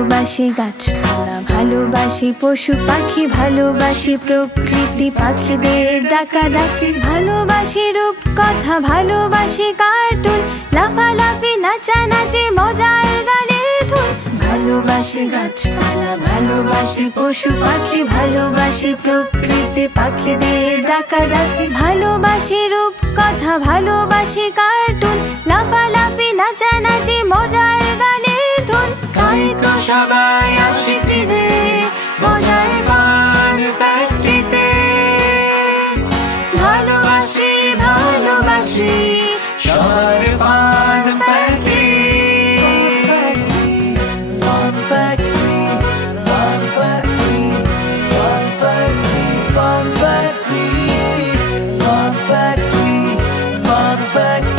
ভালোবাসি গাছপালা, ভালোবাসি পশু পাখি, ভালোবাসি প্রকৃতি পাখিদের ডাকাডাকি, ভালোবাসি রূপকথা, ভালোবাসি কার্টুন, লাফালাফি নাচানাচি মজার গানের ধুন। ভালোবাসি গাছপালা, ভালোবাসি পশু পাখি, ভালোবাসি প্রকৃতি পাখিদের ডাকাডাকি, ভালোবাসি রূপকথা, ভালোবাসি কার্টুন, লাফালাফি নাচানাচি মজার গানের ধুন। তাই তো সবাই আসি ফিরে মজার ফান ফ্যাক্টরিতে। ভালোবাসি ভালোবাসি সবার fun factory. Fun factory, fun factory, fun factory, fun factory, fun factory, fun factory.